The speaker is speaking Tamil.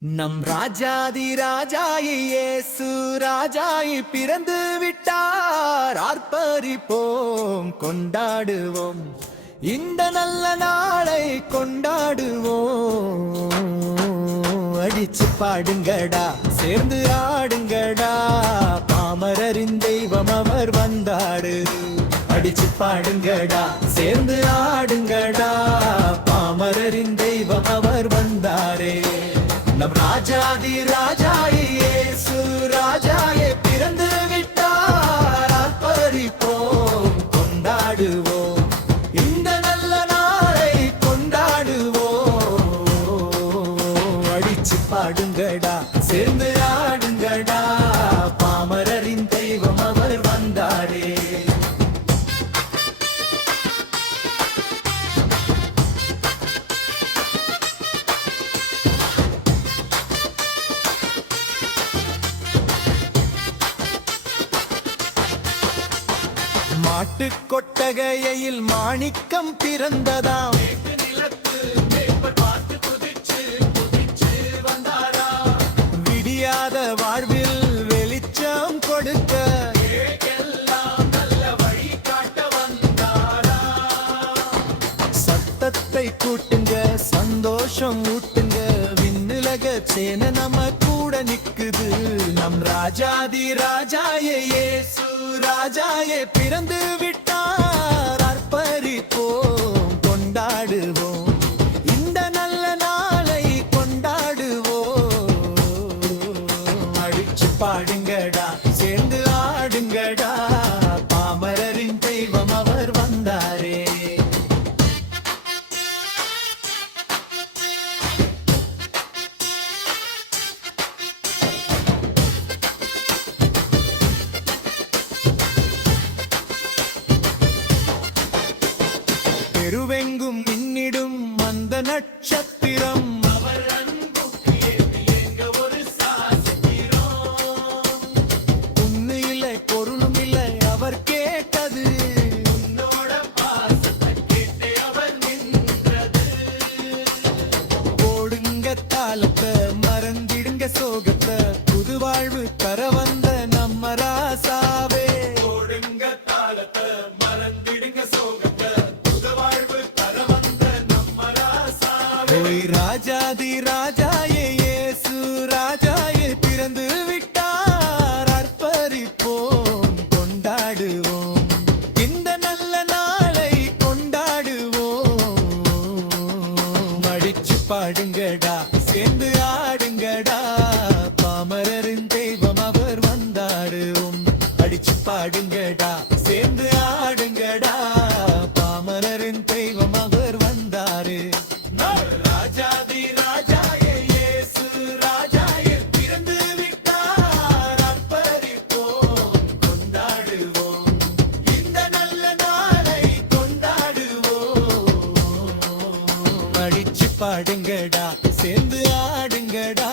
நம் ராஜாதி ராஜாயேசு ராஜாயி பிறந்து விட்டார். ஆர்ப்பரிப்போம் கொண்டாடுவோம். இந்த நல்ல நாளை கொண்டாடுவோம். அடிச்சு பாடுங்கடா சேர்ந்து ஆடுங்கடா. பாமரரின் தெய்வம் அவர் வந்தாரு. அடிச்சு பாடுங்கடா சேர்ந்து ஆடுங்கடா. பாமரரின் நம் ராஜாதி ராஜாயே இயேசு ராஜாயே பிறந்து விட்டார் ஆர்ப்பரிப்போம் கொண்டாடுவோம். இந்த நல்ல நாளை கொண்டாடுவோம். அடிச்சு பாடுங்கடா சேர்ந்து ஆடு மாட்டு கொட்டகையில் மாணிக்கம் பிறந்ததாம். விடியாத வாழ்வில் வெளிச்சம் கொடுக்க. சத்தத்தை கூட்டுங்க சந்தோஷம் ஊட்டுங்க. விண்ணுலக சேன நம்ம கூட நிக்குது. நம் ராஜாதி ராஜாயே ராஜாயே பிறந்து விட்டு நட்சத்திரம். ராஜாதி ராஜாயே இயேசு ராஜாயே பிறந்து விட்டார். அர்ப்பரிப்போம் கொண்டாடுவோம். இந்த நல்ல நாளை கொண்டாடுவோம். அடிச்சு பாடுங்கடா சேர்ந்து ஆடுங்கடா. பாமரரின் தெய்வம் அவர் வந்தாடுவோம். அடிச்சு பாடுங்கடா சேர்ந்து ஆடுங்கடா. பாமரரின் தெய்வம் அவர் பாடுங்கடா சேர்ந்து ஆடுங்கடா.